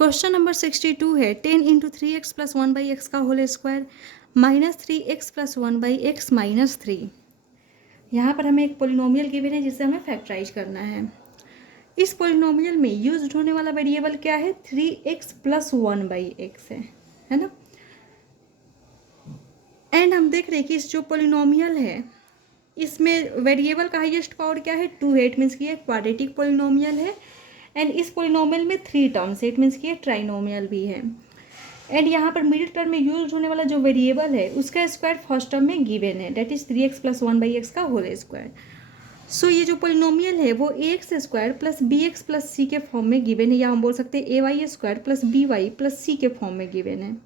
Question number 62 है 10 into 3x plus 1/x का whole square minus 3x plus 1/x minus 3। यहाँ पर हमें एक पोलिनोमियल गिवन है जिसे हमें फैक्टराइज करना है। इस पोलिनोमियल में यूज होने वाला वेरिएबल क्या है? 3x प्लस 1/x है ना। एंड हम देख रहे हैं कि इस जो पोलिनोमियल है इसमें वेरिएबल का हाईएस्ट पावर क्या है? 2 है। इट मीन्स कि ये क्वाड्रेटिक पोलिनोमियल है। एंड इस पोलिनोमियल में 3 टर्म्स है। इट मीन्स कि ये ट्राइनोमियल भी है। एंड यहाँ पर मिडिल टर्म में यूज होने वाला जो वेरिएबल है उसका स्क्वायर फर्स्ट टर्म में गिवन है, that is 3x plus 1/x का होल स्क्वायर। सो ये जो पोलिनोमियल है वो ax square plus bx plus c के फॉर्म में गिवन है, या हम बोल सकते हैं ay square plus by plus c के फॉर्म में गिवन है।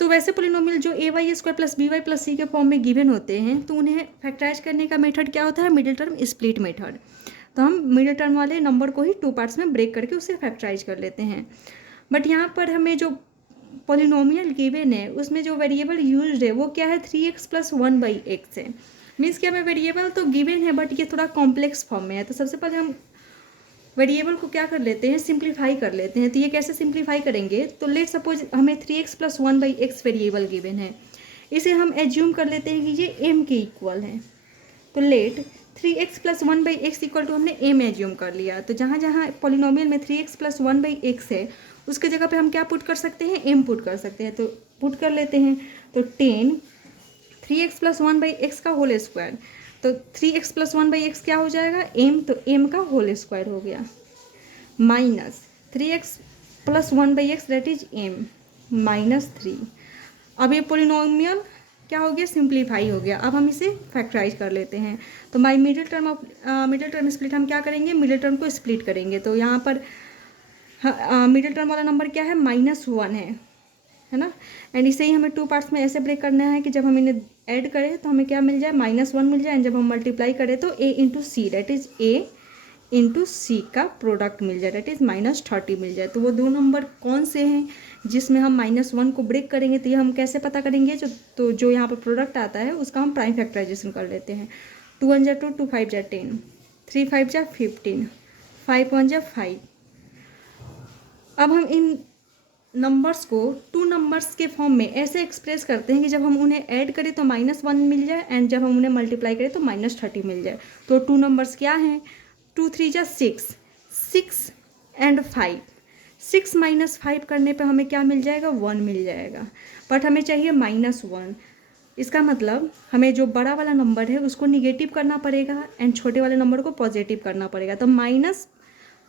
तो वैसे पोलिनोमियल जो ay square plus by plus c के फॉर्म में गिवन होते हैं तो उन्हें फैक्टराइज करने का मेथड क्या होता है? Middle term split method. तो हम मिडिल टर्म वाले नंबर को ही 2 पार्ट्स में ब्रेक करके उसे फैक्टराइज कर लेते हैं। बट यहाँ पर हमें जो पोलिनोमियल गिवन है उसमें जो वेरिएबल यूज्ड है वो क्या है? 3x प्लस 1/x है। मीन्स कि हमें वेरिएबल तो गिवन है बट ये थोड़ा कॉम्प्लेक्स फॉर्म में है। तो सबसे पहले हम वेरिएबल को क्या कर लेते हैं? सिंप्लीफाई कर लेते हैं। तो ये कैसे सिंप्लीफाई करेंगे? तो लेट सपोज हमें 3x plus 1/x variable given है, इसे हम एज्यूम कर लेते हैं कि ये m के इक्वल है। तो let 3x plus 1/x equal to हमने m एज्यूम कर लिया। तो जहाँ जहाँ पोलिनोमियल में 3x प्लस 1/x है उसके जगह पे हम क्या पुट कर सकते हैं? m पुट कर सकते हैं। तो पुट कर लेते हैं। तो 10 3x प्लस 1/x का होल स्क्वायर, तो 3x प्लस 1/x क्या हो जाएगा? m। तो m का होल स्क्वायर हो गया minus 3x plus 1/x that is m minus 3। अब ये पोलिनोमियल क्या हो गया? सिंप्लीफाई हो गया। अब हम इसे फैक्टराइज कर लेते हैं। तो बाई मिडिल टर्म स्प्लिट हम क्या करेंगे? मिडिल टर्म को स्प्लिट करेंगे। तो यहाँ पर मिडिल टर्म वाला नंबर क्या है? -1 है ना। एंड इसे ही हमें 2 पार्ट्स में ऐसे ब्रेक करना है कि जब हम इन्हें ऐड करें तो हमें क्या मिल जाए? -1 मिल जाए। एंड जब हम मल्टीप्लाई करें तो a into C that is a into C का प्रोडक्ट मिल जाए, दैट इज -30 मिल जाए। तो वो दो नंबर कौन से हैं जिसमें हम -1 को ब्रेक करेंगे? तो ये हम कैसे पता करेंगे? जो यहाँ पर प्रोडक्ट आता है उसका हम प्राइम फैक्टराइजेशन कर लेते हैं। 2 1 2, 2 5 10, 3 5 15, 5 1 5। अब हम इन नंबर्स को 2 नंबर्स के फॉर्म में ऐसे एक्सप्रेस करते हैं कि जब हम उन्हें ऐड करें तो -1 मिल जाए एंड जब हम उन्हें मल्टीप्लाई करें तो -30 मिल जाए। तो 2 नंबर्स क्या हैं? 2 3 6, 6 एंड 5। 6 माइनस 5 करने पे हमें क्या मिल जाएगा? 1 मिल जाएगा। बट हमें चाहिए -1। इसका मतलब हमें जो बड़ा वाला नंबर है उसको निगेटिव करना पड़ेगा एंड छोटे वाले नंबर को पॉजिटिव करना पड़ेगा। तो माइनस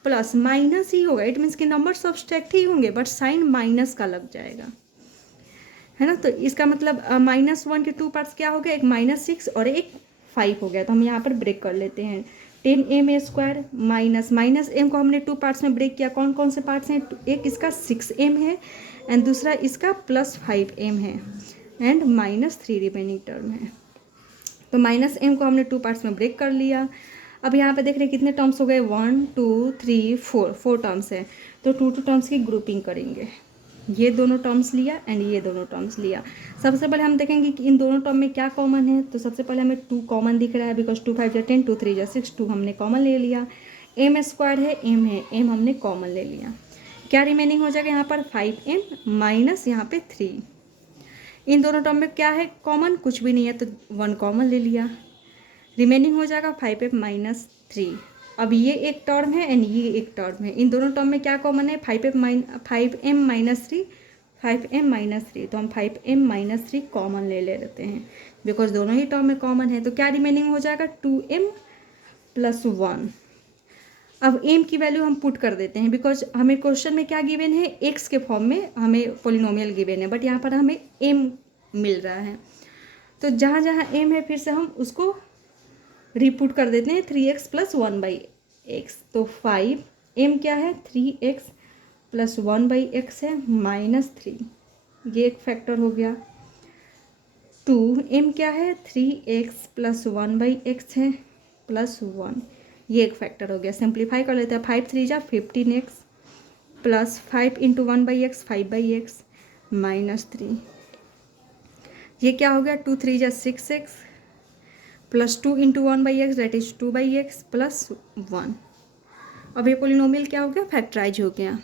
प्लस माइनस ही होगा। इट मीन्स कि नंबर सब्सट्रैक्ट ही होंगे बट साइन माइनस का लग जाएगा, है ना। तो इसका मतलब -1 के 2 पार्ट्स क्या हो गया? एक -6 और एक 5 हो गया। तो हम यहाँ पर ब्रेक कर लेते हैं। 10m स्क्वायर माइनस m को हमने 2 पार्ट्स में ब्रेक किया। कौन कौन से पार्ट्स हैं? एक इसका 6m है एंड दूसरा इसका +5m है एंड -3 रिमेनिंग टर्म है। तो -m को हमने 2 पार्ट्स में ब्रेक कर लिया। अब यहाँ पे देख रहे हैं कितने टर्म्स हो गए? 1 2 3 4 टर्म्स है। तो 2 टर्म्स की ग्रुपिंग करेंगे। ये दोनों टर्म्स लिया एंड ये दोनों टर्म्स लिया। सबसे पहले हम देखेंगे कि इन दोनों टर्म में क्या कॉमन है। तो सबसे पहले हमें 2 कॉमन दिख रहा है बिकॉज 2 5 10, 2 3 6, 2 हमने कॉमन ले लिया। m स्क्वायर है, m है, m हमने कॉमन ले लिया। क्या रिमेनिंग हो जाएगा यहाँ पर? 5m माइनस यहाँ पे 3। इन दोनों टर्म में क्या है कॉमन? कुछ भी नहीं है तो 1 कॉमन ले लिया। रिमेनिंग हो जाएगा 5m माइनस 3। अब ये एक टर्म है एंड ये एक टर्म है। इन दोनों टर्म में क्या कॉमन है? 5m minus 3, 5m minus 3। तो हम 5m माइनस 3 कॉमन ले लेते हैं बिकॉज दोनों ही टर्म में कॉमन है। तो क्या रिमेनिंग हो जाएगा? 2m plus 1। अब m की वैल्यू हम पुट कर देते हैं बिकॉज हमें क्वेश्चन में क्या गिवन है? x के फॉर्म में हमें पोलिनोमियल गिवन है बट यहाँ पर हमें m मिल रहा है। तो जहाँ जहाँ m है फिर से हम उसको रिपुट कर देते हैं 3x प्लस 1/x। तो 5m क्या है? 3x प्लस 1/x है -3, ये एक फैक्टर हो गया। 2m क्या है? 3x प्लस 1/x है +1, ये एक फैक्टर हो गया। सिंप्लीफाई कर लेते हैं। 5 3 जा 15x plus 5 into 1/x 5/x -3, ये क्या हो गया? 2 3 जा 6x plus 2 into 1/x that is 2/x plus 1। अब ये पोलिनोमियल क्या हो गया, फैक्टराइज हो गया।